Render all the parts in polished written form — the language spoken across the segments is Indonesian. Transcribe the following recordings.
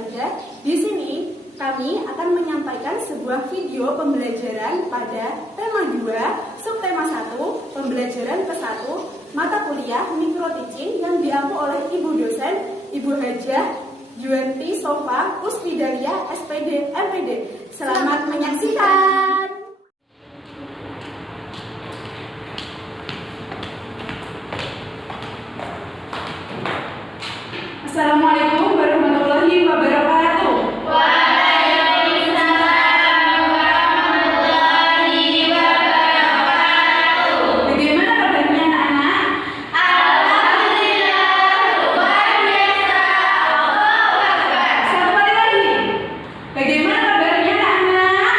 Farida. Di sini kami akan menyampaikan sebuah video pembelajaran pada tema 2, subtema 1, pembelajaran ke-1, mata kuliah Mikro Teaching yang diampu oleh Ibu dosen, Ibu Hajah Juwanti Sofa Puspidalia SPD MPD. Selamat menyaksikan. Assalamualaikum warahmatullahi wabarakatuh. Waalaikumsalam warahmatullahi wabarakatuh. Bagaimana kabarnya anak-anak? Alhamdulillah luar biasa. Allahu Akbar. Satu kali lagi. Bagaimana kabarnya anak-anak?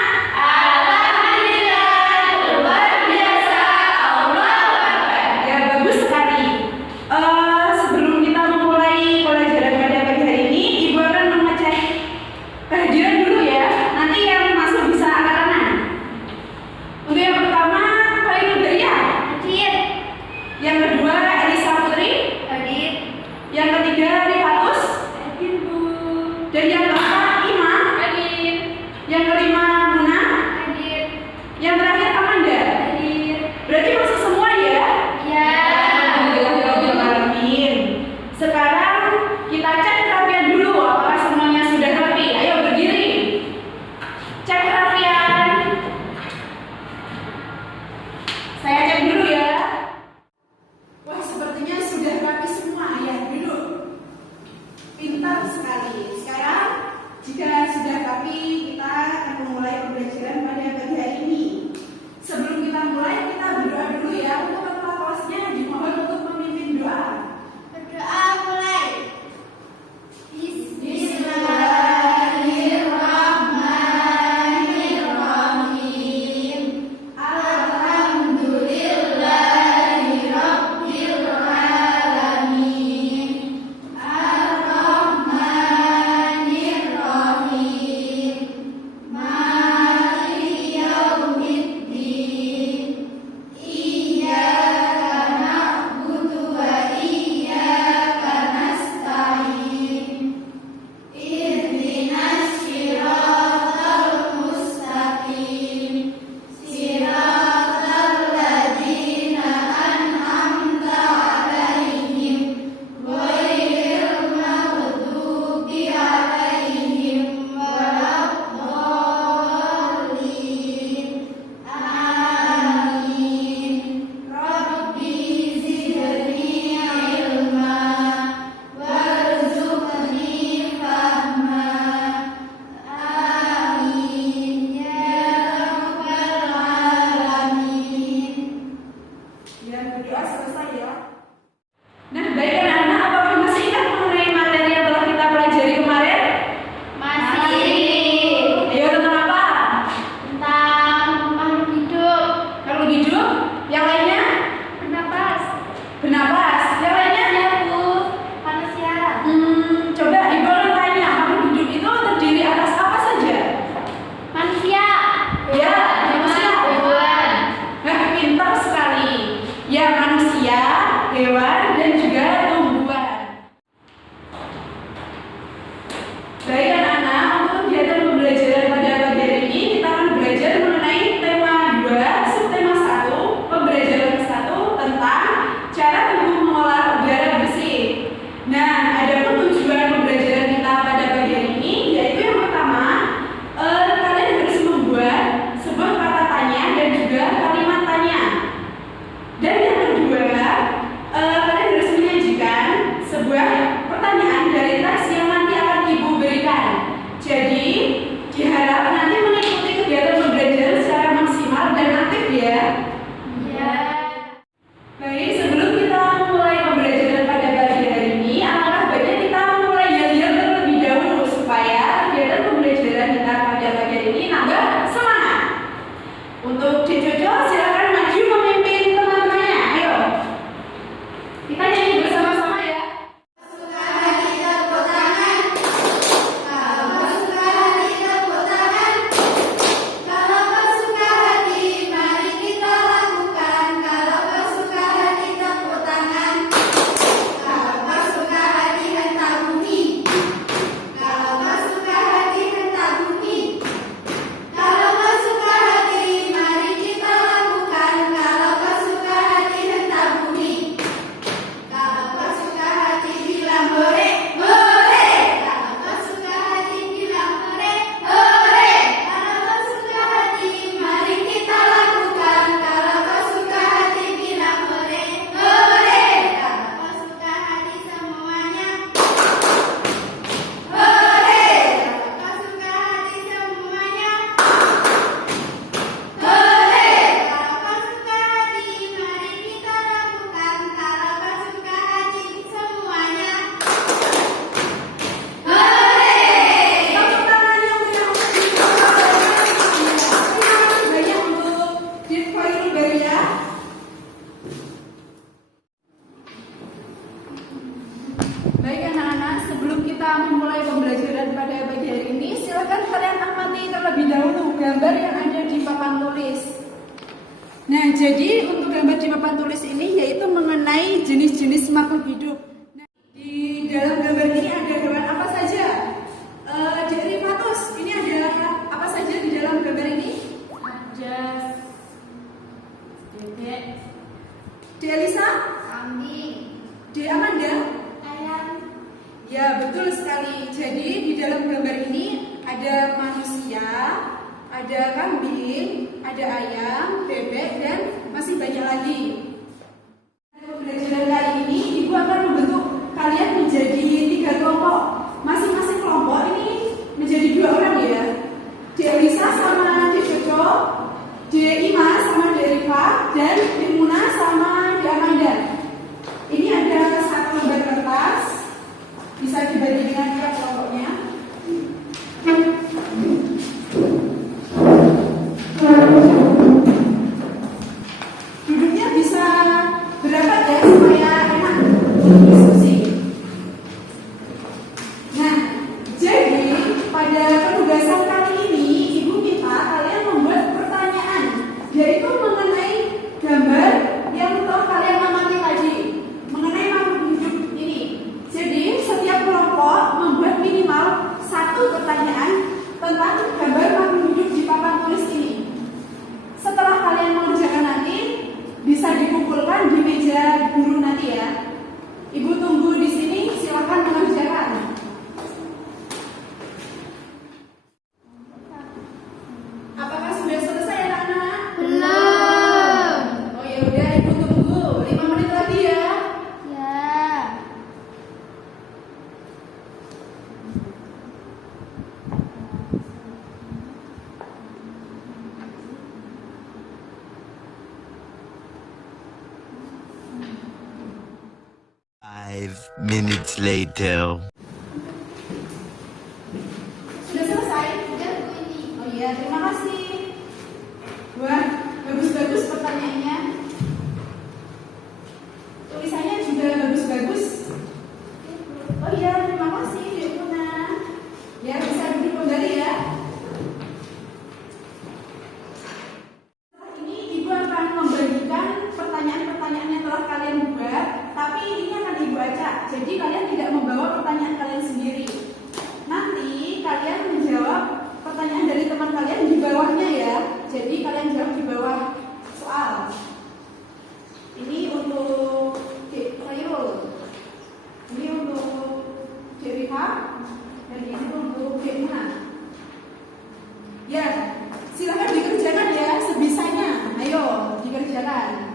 gambar yang ada di papan tulis. Nah, jadi untuk gambar di papan tulis ini yaitu mengenai jenis-jenis makhluk hidup. Nah, di dalam gambar ini ada hewan apa saja? Dari Fatus, ini ada apa saja di dalam gambar ini? Ada bebek, Di Elisa? kambing, Di Amanda? ayam, Ya, betul sekali. Jadi di dalam gambar ini ada manusia, ada kambing, ada ayam, bebek, dan masih banyak lagi. Pembelajaran kali ini, Ibu akan membentuk kalian menjadi 3 kelompok. Masing-masing kelompok ini menjadi 2 orang ya. Di Elisa sama di Jojo, di Ima sama di Rifa, dan di Muna sama di Amanda. Ini ada 1 lembar kertas, bisa dibagi dengan tiap kelompoknya. Duduknya bisa berapat ya supaya enak untuk diskusi. Nah, jadi pada penugasan kali ini Ibu minta kalian membuat pertanyaan, yaitu mengenai gambar yang telah kalian amati tadi, mengenai makhluk hidup ini. Jadi setiap kelompok membuat minimal 1 pertanyaan tentang gambar makhluk hidup di papan tulis ini. Setelah kalian mengerjakan nanti, bisa dikumpulkan di meja guru nanti ya. Ibu tunggu di sini, silakan mengerjakan. Apakah sudah selesai anak-anak? belum, Oh ya udah, Ibu tunggu 5 menit lagi ya. ya, Five minutes later. Sudah selesai? udah Bu ini. Oh iya, terima kasih. Wah, bagus-bagus pertanyaannya. Tulisannya juga bagus-bagus. Oh iya, terima kasih Dek Muna. Ya, bisa duduk kembali ya. Setelah ini Ibu akan membagikan pertanyaan-pertanyaan yang telah kalian buat, tapi ini akan Ibu acak. Jadi kalian tidak membawa pertanyaan kalian sendiri. Nanti kalian menjawab pertanyaan dari teman kalian di bawahnya ya. Jadi kalian jawab di bawah soal. Ini untuk Dek Khairul, ini untuk Dek Rifa, dan ini untuk Dek Muna. Ya, silakan dikerjakan ya sebisanya. Ayo dikerjakan.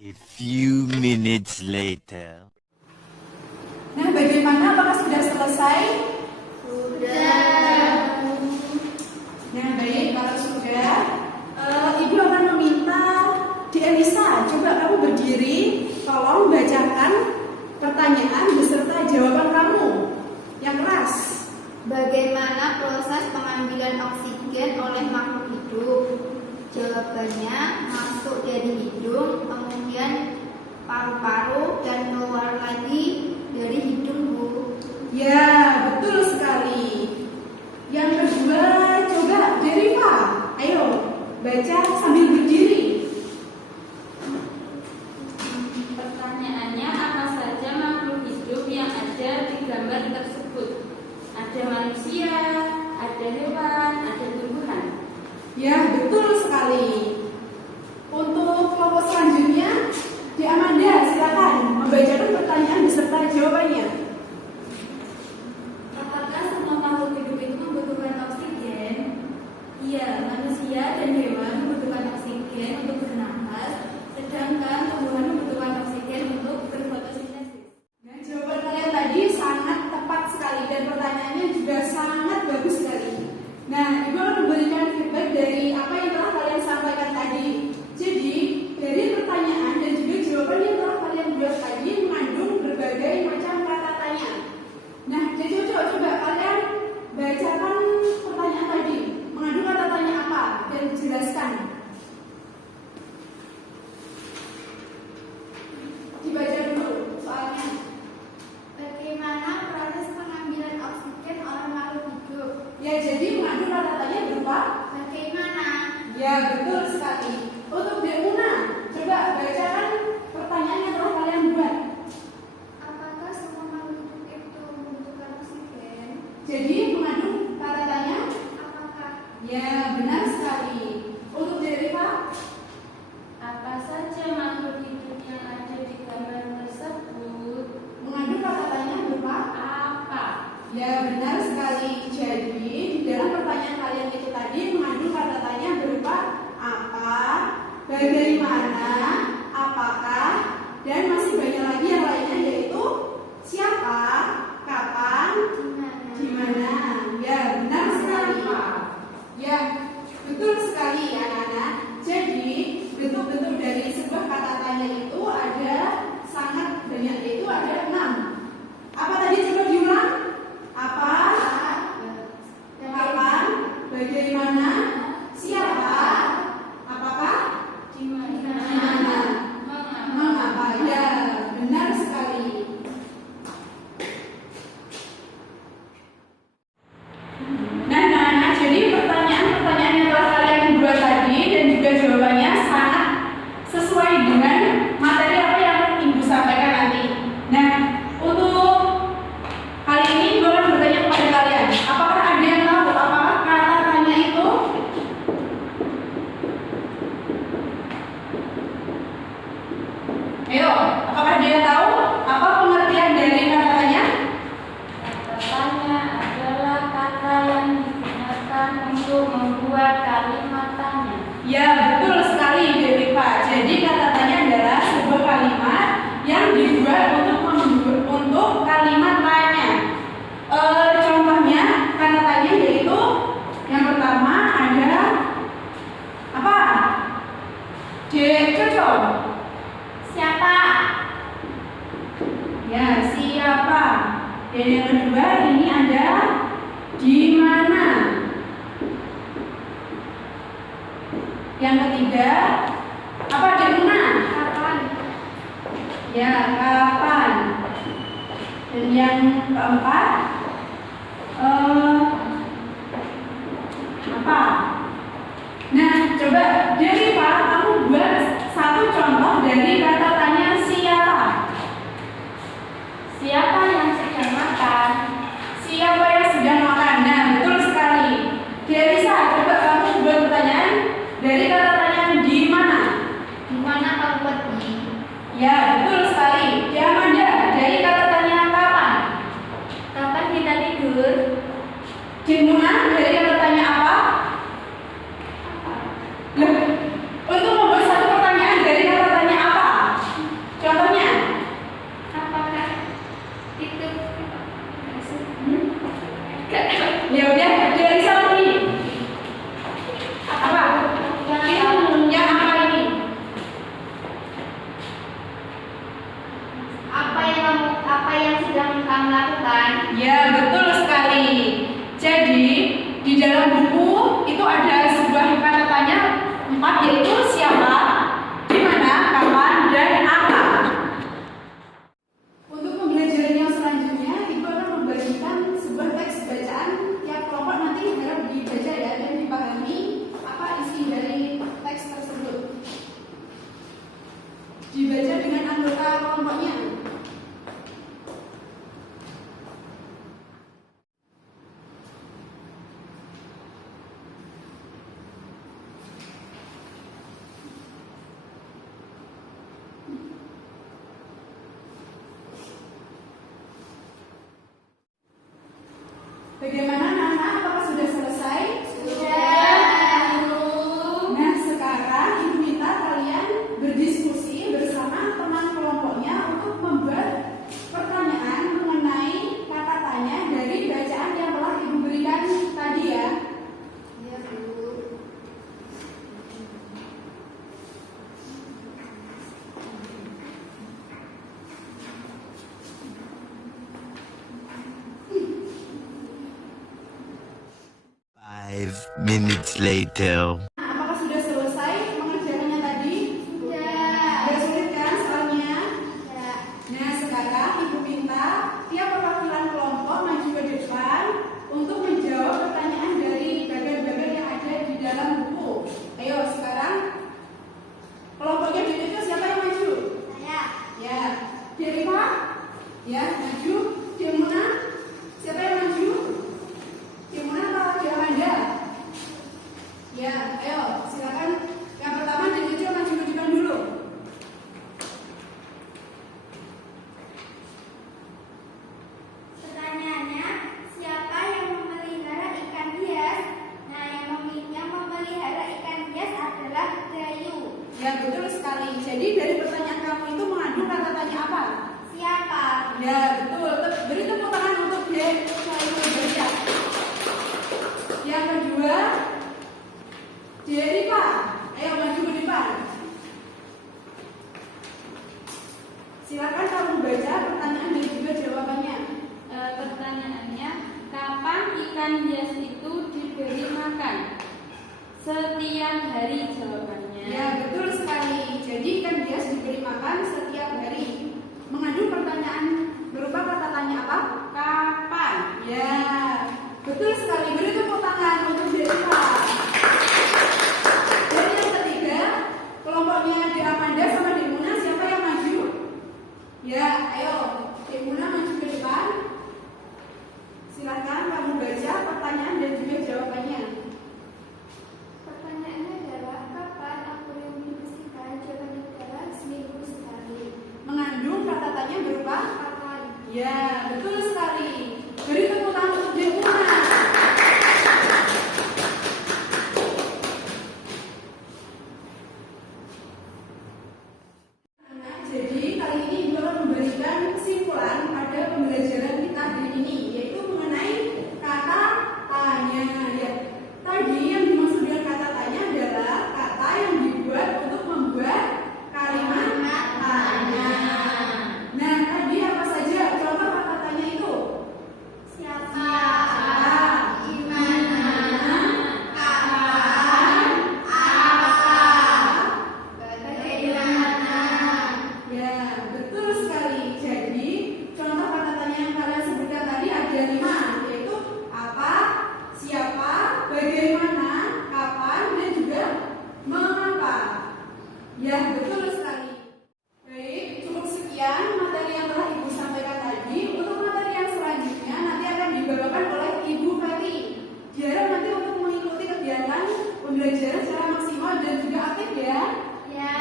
A few minutes later. Nah, bagaimana? Apakah sudah selesai? Sudah. Nah, baik, kalau sudah, Ibu akan meminta Di Elisa, coba kamu berdiri, tolong bacakan pertanyaan beserta jawaban kamu yang keras. Bagaimana proses pengambilan oksigen oleh makhluk hidup? Jawabannya masuk dari hidung, kemudian paru-paru, dan keluar lagi dari hidung, Bu. Ya, betul sekali. Yang kedua, coba Deriva, ayo baca sambil berdiri. Pertanyaannya, apa saja makhluk hidup yang ada di gambar tersebut? Ada manusia, ada hewan, ada tumbuhan. Ya, betul sekali. Untuk kelompok selanjutnya, Di Amanda, silakan membacakan pertanyaan beserta jawabannya. Apakah semua makhluk hidup itu membutuhkan oksigen? Iya, manusia dan hewan membutuhkan oksigen untuk bernapas, sedangkan tumbuhan membutuhkan oksigen untuk berfotosintesis. Nah, jawaban kalian tadi sangat tepat sekali dan pertanyaannya juga sangat bagus sekali. Nah, Ibu akan memberikan feedback dari apa yang telah kalian sampaikan tadi. Jadi, dari pertanyaan dan juga jawaban yang telah kalian buat tadi mengandung berbagai macam kata tanya. Jadi mengandung kata tanya Apakah? ya, benar sekali. Untuk Deriva, Apa saja makhluk hidup yang ada di gambar tersebut? mengandung kata tanya berupa Apa? ya, benar sekali. Jadi di dalam pertanyaan kalian itu tadi mengandung kata tanya berupa apa, bagaimana, apakah, dan masih banyak lagi yang lainnya, yaitu siapa, kapan, di mana. Ya, benar sekali. Ya, betul sekali ya anak-anak. Jadi bentuk-bentuk dari sebuah kata tanya itu ada sangat banyak, yaitu ada 6. Apa tadi, coba diulang? Apa, kapan, bagaimana, siapa, apakah, Di mana? di mana, Mengapa? mengapa. Ya, benar sekali. Nah, jadi pertanyaan-pertanyaan yang telah kalian buat tadi dan juga jawabannya sangat sesuai dengan materi apa yang Ibu sampaikan nanti. Nah, untuk kali ini gue akan bertanya kepada kalian, apakah ada yang tahu apakah kata tanya itu? Ayo, apakah ada yang tahu apa pengertian dari kata tanya? Kata tanya adalah kata yang digunakan untuk membuat kalimat tanya. Ya, betul sekali, Deriva. Jadi kata tanya adalah sebuah kalimat yang dibuat untuk kalimat tanya. Contohnya kata tanya yaitu yang pertama ada apa? Cocok. Siapa? Ya, siapa? Dan yang kedua ini ada di mana? Yang ketiga apa, di mana? Kapan? Ya, kapan? Dan yang keempat apa? Nah, coba Deriva, kamu buat satu contoh dari kata tanya siapa. Siapa yang sedang makan? Siapa yang sedang makan? Nah, betul sekali. Derisa, coba kamu buat pertanyaan dari kata tanya di mana? Di mana kamu pergi? Ya, betul sekali. Diamanda, dari kata tanya kapan? Kapan kita tidur? Dimuna, dari kata tanya apa? Loh, untuk membuat satu pertanyaan dari kata tanya apa? Contohnya? Apakah itu? Ya udah, Derisa lagi. Apa? Yang apa ini? Apa yang sedang kamu lakukan? Ya, betul sekali. Jadi, di dalam buku itu ada sebuah kata tanya 4, yaitu siapa, di mana, kapan, dan apa. Untuk pembelajaran yang selanjutnya, Ibu akan membagikan sebuah teks bacaan. Tiap kelompok nanti harap dibaca ya dan dipahami apa isi dari teks tersebut. Dibaca dengan anggota kelompoknya. Bagaimana anak-anak? Apakah sudah selesai? Nah, sekarang Ibu minta kalian berdiskusi bersama teman kelompoknya untuk membuat pertanyaan mengenai kata tanya dari bacaan yang telah Ibu berikan tadi ya. Ya, Bu. Five minutes later. Apakah sudah selesai mengerjakannya tadi? Sudah sulit kan soalnya? Ya. Nah, sekarang Ibu minta tiap perwakilan kelompok maju ke depan untuk menjawab pertanyaan dari bagan-bagan yang ada di dalam buku. Ayo, sekarang kelompoknya itu siapa yang maju? Saya. Ya, Deriva? Ya, maju. Dimuna? Siapa yang maju? ikan hias itu diberi makan setiap hari? Jawabannya. Ya, betul sekali. Jadi ikan hias diberi makan setiap hari. Mengandung pertanyaan berupa kata tanya apa? Kapan? Ya, betul sekali. Beri tepuk tangan untuk Deva. Dan yang ketiga, kelompoknya Dek Amanda sama Dek Muna, siapa yang maju? Ya, ayo. Dek Muna maju ke depan. Silakan kamu baca pertanyaan dan juga jawabannya. Pertanyaannya adalah kapan akuarium dibersihkan? Jawabannya adalah seminggu sekali. Mengandung kata tanya berupa Kapan? ya, betul sekali. Beri tepuk tangan untuk Dek Muna. Nah, jadi kali ini Ibu akan memberikan kesimpulan pada pembelajaran kita hari ini, yaitu mengenai kata tanya. Ya, tadi yang dimaksud dengan kata tanya adalah kata yang dibuat untuk membuat kalimat tanya. Nah, tadi apa saja contoh kata tanya itu? Siapa? Di mana? Kapan? Apa? Bagaimana? Ya, betul sekali. Jadi, contoh kata tanya yang kalian sebutkan tadi ada 5, yaitu apa, siapa, bagaimana, kapan, dan juga mengapa. Ya, betul sekali. Baik, cukup sekian materi yang telah Ibu sampaikan tadi. Untuk materi yang selanjutnya nanti akan dibawakan oleh Ibu Feli. Diharap nanti untuk mengikuti kegiatan pembelajaran secara maksimal dan juga aktif ya. Ya.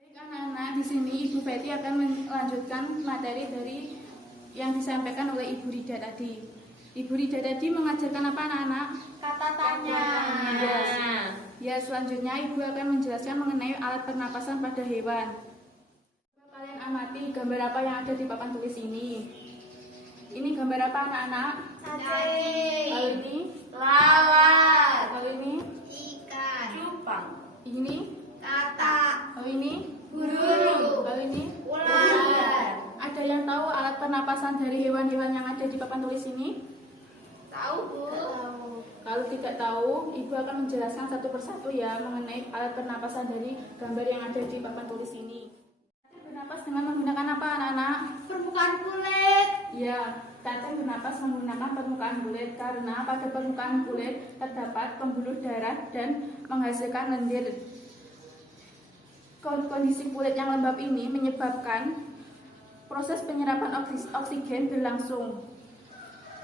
Baik anak-anak, di sini Ibu Feti akan melanjutkan materi dari yang disampaikan oleh Ibu Rida tadi. Ibu Rida tadi mengajarkan apa anak-anak? Kata tanya. Ya, selanjutnya Ibu akan menjelaskan mengenai alat pernapasan pada hewan. Coba kalian amati gambar apa yang ada di papan tulis ini. Ini gambar apa anak-anak? Cacing. Lalu ini? Lalat. Lalu ini? Ikan. Cupang. Ini? Katak. Lalu ini? Burung. Lalu ini? Ular. Ada yang tahu alat pernapasan dari hewan-hewan yang ada di papan tulis ini? Tahu, Bu? Kalau tidak tahu, Ibu akan menjelaskan satu persatu ya mengenai alat pernapasan dari gambar yang ada di papan tulis ini. Bernapas dengan menggunakan apa anak-anak? Permukaan kulit. Ya, cacing bernapas menggunakan permukaan kulit karena pada permukaan kulit terdapat pembuluh darah dan menghasilkan lendir. Kondisi kulit yang lembab ini menyebabkan proses penyerapan oksigen berlangsung.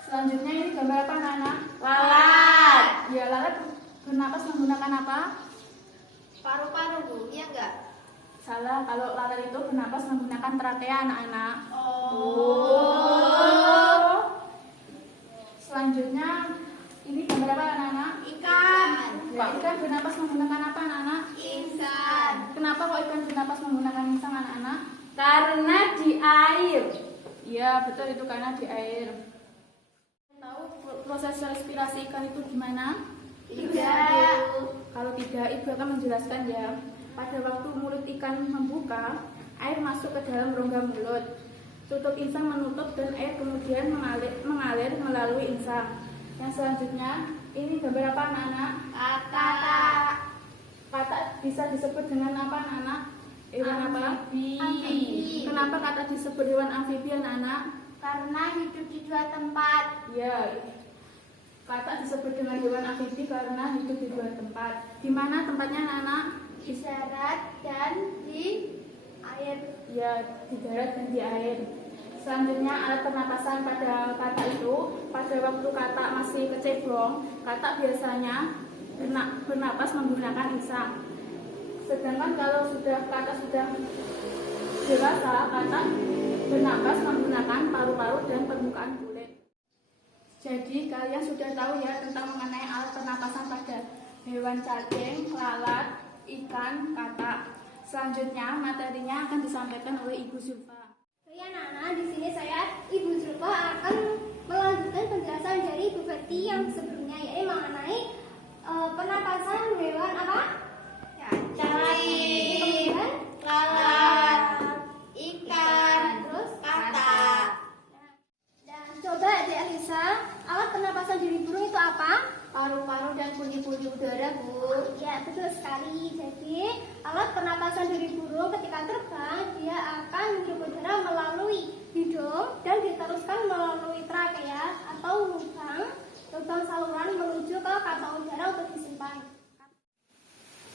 Selanjutnya ini gambar apa anak-anak? Lalat. Ya, lalat bernapas menggunakan apa? Paru-paru, Bu. Iya enggak? Salah, kalau lalat itu bernapas menggunakan trakea anak-anak. Selanjutnya ini gambar apa anak-anak? Ikan. Ya, ikan bernapas menggunakan apa anak-anak? Insan. Kenapa kok ikan bernapas menggunakan insang anak-anak? Karena di air. Iya, betul itu karena di air. Tahu proses respirasi ikan itu gimana? Tidak. Kalau tidak, Ibu akan menjelaskan ya. Pada waktu mulut ikan membuka, air masuk ke dalam rongga mulut. Tutup insang menutup dan air kemudian mengalir melalui insang. Yang selanjutnya, ini gambar apa anak-anak? Katak. Katak bisa disebut dengan apa anak-anak? Hewan apa? Amfibi. Kenapa katak disebut hewan amfibi anak-anak? Karena hidup di 2 tempat. Ya, katak disebut dengan hewan amfibi karena hidup di 2 tempat. Di mana tempatnya anak-anak? Di darat dan di air. Ya, di darat dan di air. Selanjutnya alat pernapasan pada katak itu, pada waktu katak masih kecebong, katak biasanya bernapas menggunakan insang. Sedangkan kalau katak sudah dewasa, katak bernapas menggunakan paru-paru dan permukaan kulit. Jadi kalian sudah tahu ya tentang mengenai alat pernapasan pada hewan cacing, lalat, ikan, katak. Selanjutnya materinya akan disampaikan oleh Ibu Zulfa. Ya anak-anak, di sini saya Ibu Zulfa akan melanjutkan penjelasan dari Ibu Feti yang sebelumnya, yaitu mengenai pernapasan hewan apa? Cacing, kemudian lalat, ikan, terus katak. Dan coba Adik Alisa apa? Paru-paru dan puli-puli udara, Bu. Ya, betul sekali. Jadi, alat pernapasan dari burung ketika terbang, dia akan menghirup udara melalui hidung dan diteruskan melalui trakea atau lubang saluran menuju ke kantong udara untuk disimpan.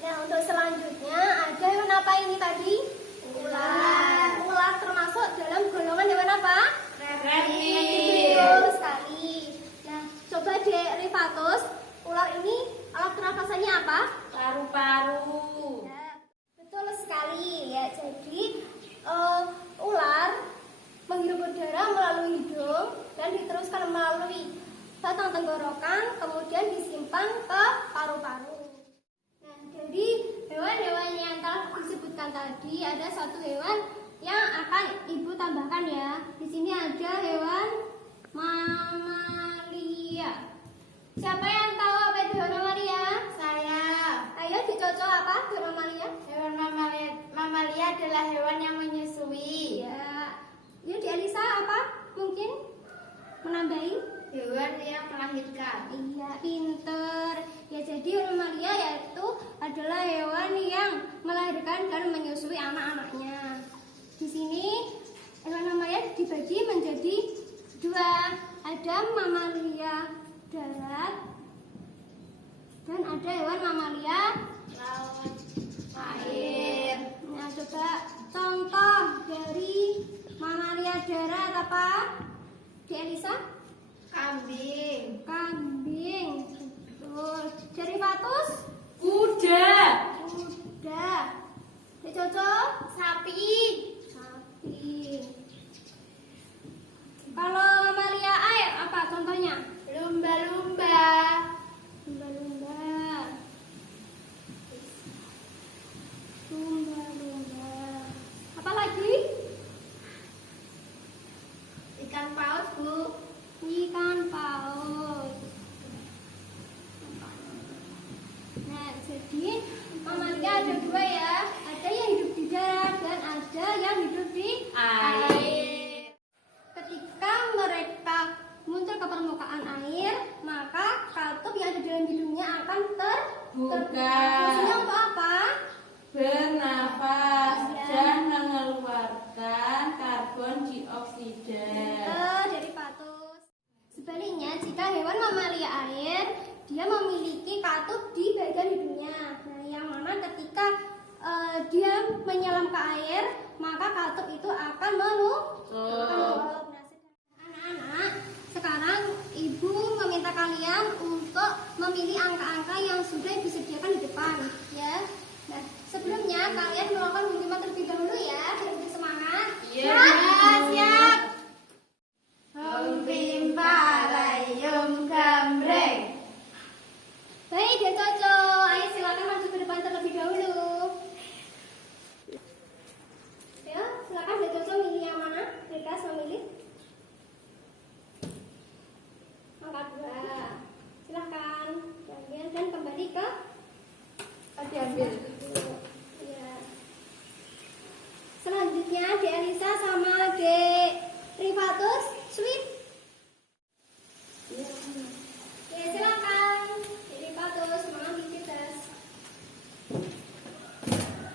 Nah, untuk selanjutnya ada hewan apa ini tadi? Ular. Ular termasuk dalam golongan hewan apa? Reptil. Betul sekali. Nah, coba Dek Rifatus, ular ini alat pernapasannya apa? Paru-paru. Ya, betul sekali ya. Jadi ular menghirup udara melalui hidung dan diteruskan melalui batang tenggorokan, kemudian disimpan ke paru-paru. Nah, dari hewan-hewan yang telah disebutkan tadi ada satu hewan yang akan Ibu tambahkan ya. Di sini ada hewan mamalia. Siapa yang tahu apa itu hewan mamalia? Saya. Ayo dicocok apa hewan mamalia? Hewan mamalia adalah hewan yang menyusui. Ya. Yuk, Elisa apa? Mungkin menambahin? Hewan yang melahirkan. Iya, pinter. Ya, jadi hewan mamalia yaitu adalah hewan yang melahirkan dan menyusui anak-anaknya. Di sini hewan mamalia dibagi menjadi dua. Ada mamalia darat dan ada hewan mamalia Laut. air. Nah, coba contoh dari mamalia darat apa? Di Elisa? Kambing. Kambing. Betul. Dari Fatus? Kuda. Kuda. Dari Coco? Sapi. Sapi. Kalau mamalia air apa contohnya? Lumba-lumba. Lumba-lumba. Lumba-lumba. Apa lagi? Ikan paus, Bu. Ikan paus. Nah, jadi mamalia ada dua ya. Ada yang hidup di darat dan ada yang hidup di air. Ketika mereka muncul ke permukaan air, maka katup yang ada dalam hidungnya akan terbuka. Fungsinya untuk apa? Bernafas Ya. dan mengeluarkan karbon dioksida. Dari patus. Sebaliknya, jika hewan mamalia air, dia memiliki katup di bagian hidungnya. Nah, yang mana ketika dia menyelam ke air, maka katup itu akan menutup. Nah, anak-anak, sekarang Ibu meminta kalian untuk memilih angka-angka yang sudah disediakan di depan, ya. Nah, sebelumnya kalian melakukan hundiman terlebih dahulu ya, biar lebih semangat. Iya. Siap. Hum pimpa layum gambreng. Baik, dia cocok. Ayo silakan maju ke depan terlebih dahulu. Ya, silakan dia cocok milih yang mana? Bebas memilih. Angka 2. Silakan diambil dan kembali ke Diambil. Ya. Selanjutnya di Elisa sama di Rifatus Sweet. Ya, silakan. Di Rifatus mengambil kitas.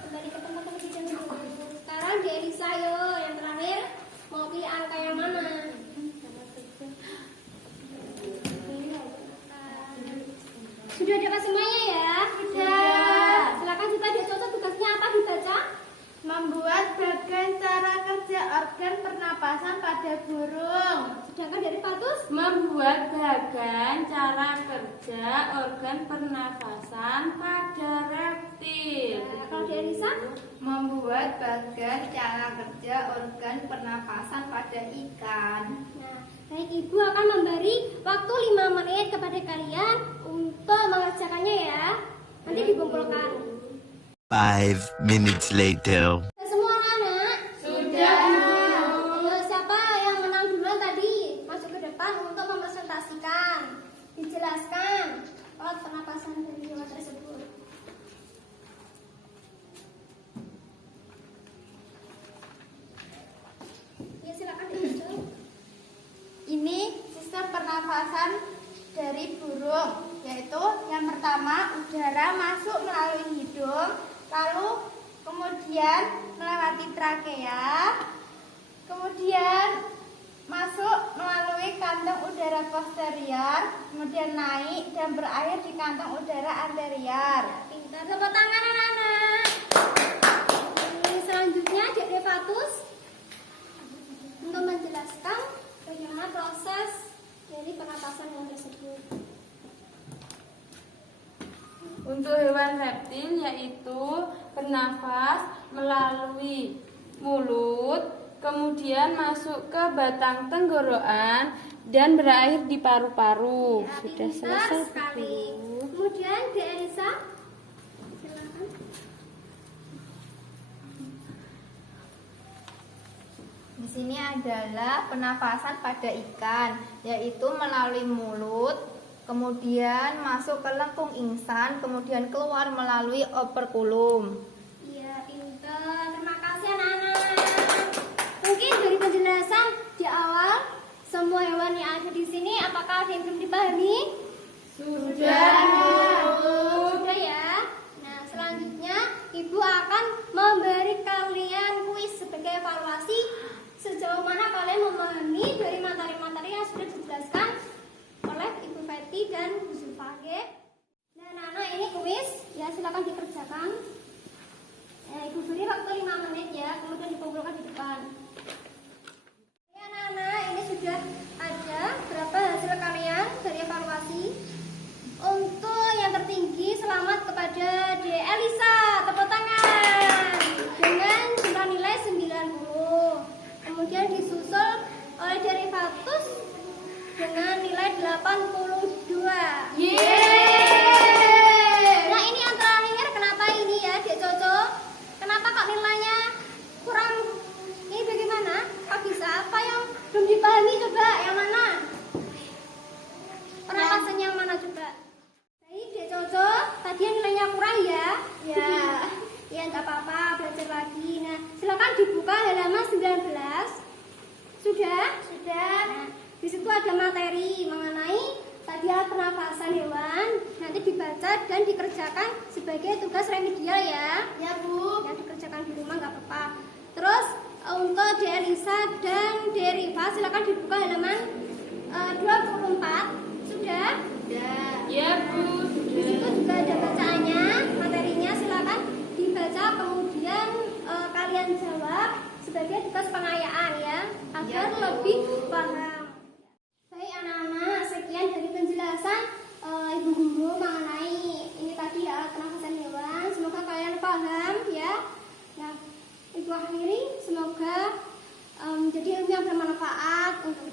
Kembali ke tempat terlebih dahulu. Sekarang di Elisa yo, yang terakhir mau pilih angka yang mana? Sudah dapat semuanya ya? Sudah. Silakan kita dia contoh tugasnya apa dibaca? Membuat bagan cara kerja organ pernapasan pada burung. Sedangkan dari Fatus? Membuat bagan cara kerja organ pernafasan pada reptil. Nah, kalau dari Elisa? Membuat bagan cara kerja organ pernapasan pada ikan. Nah, baik, Ibu akan memberi waktu 5 menit kepada kalian untuk mengerjakannya ya. Nanti dikumpulkan. 5 minutes later. Semua anak-anak? Sudah. Ayo, siapa yang menang duluan tadi? Masuk ke depan untuk mempresentasikan. Dijelaskan alat pernapasan dari hewan tersebut. Ya, silakan dijelaskan. Ini sistem pernafasan dari burung, yaitu yang pertama udara masuk melalui hidung, lalu kemudian melewati trakea, kemudian masuk melalui kantong udara posterior, kemudian naik dan berakhir di kantong udara anterior. Pintar, tepuk tangan anak-anak. Selanjutnya Dek Devatus untuk menjelaskan bagaimana proses dari pernapasan hewan tersebut. Untuk hewan reptil yaitu bernafas melalui mulut, kemudian masuk ke batang tenggorokan dan berakhir di paru-paru. Ya, Sudah pintar selesai sekali. Bu. Kemudian Dek Elisa, silakan. Di sini adalah penafasan pada ikan, yaitu melalui mulut, kemudian masuk ke lengkung ingsan, kemudian keluar melalui operkulum. Iya, pintar. Terima kasih anak-anak. Mungkin dari penjelasan di awal, semua hewan yang ada di sini, apakah ada yang belum dipahami? Sudah ya. Nah, selanjutnya Ibu akan memberi kalian kuis sebagai evaluasi sejauh mana kalian memahami dari materi-materi yang sudah dijelaskan oleh Ibu Feti dan Bu Zulfa. Nah, anak-anak, ini kuis, ya silakan dikerjakan. Ibu beri waktu 5 menit ya, kemudian dikumpulkan di depan. Ya anak-anak, ini sudah ada berapa hasil kalian dari evaluasi. Untuk yang tertinggi, selamat kepada De Elisa, tepuk tangan, dengan jumlah nilai 90. Kemudian disusul oleh Derivatus dengan nilai 82. Nah, ini yang terakhir, kenapa ini ya Dek Coco? Kenapa kok nilainya kurang? Ini bagaimana? Kok bisa? Apa yang belum dipahami coba? Yang mana? Pernapasan yang mana coba? Baik Dek Coco, tadi nilainya kurang ya? Ya. Ya nggak apa-apa, belajar lagi. Nah, silakan dibuka halaman 19. Sudah? Sudah. Nah, di situ ada materi mengenai tadi alat pernafasan hewan. Nanti dibaca dan dikerjakan sebagai tugas remedial ya. Ya Bu. Ya dikerjakan di rumah nggak apa-apa. Terus untuk De Elisa dan De Riva silakan dibuka halaman 24. Sudah? Sudah. Ya Bu. Di situ juga ada bacaannya, materinya silakan dibaca, kemudian kalian jawab sebagai tugas pengayaan ya, agar lebih paham. Baik anak-anak, sekian dari penjelasan Ibu Guru mengenai ini tadi alat pernafasan hewan. Semoga kalian paham ya. Nah, Ibu akhiri, semoga menjadi ilmu yang bermanfaat untuk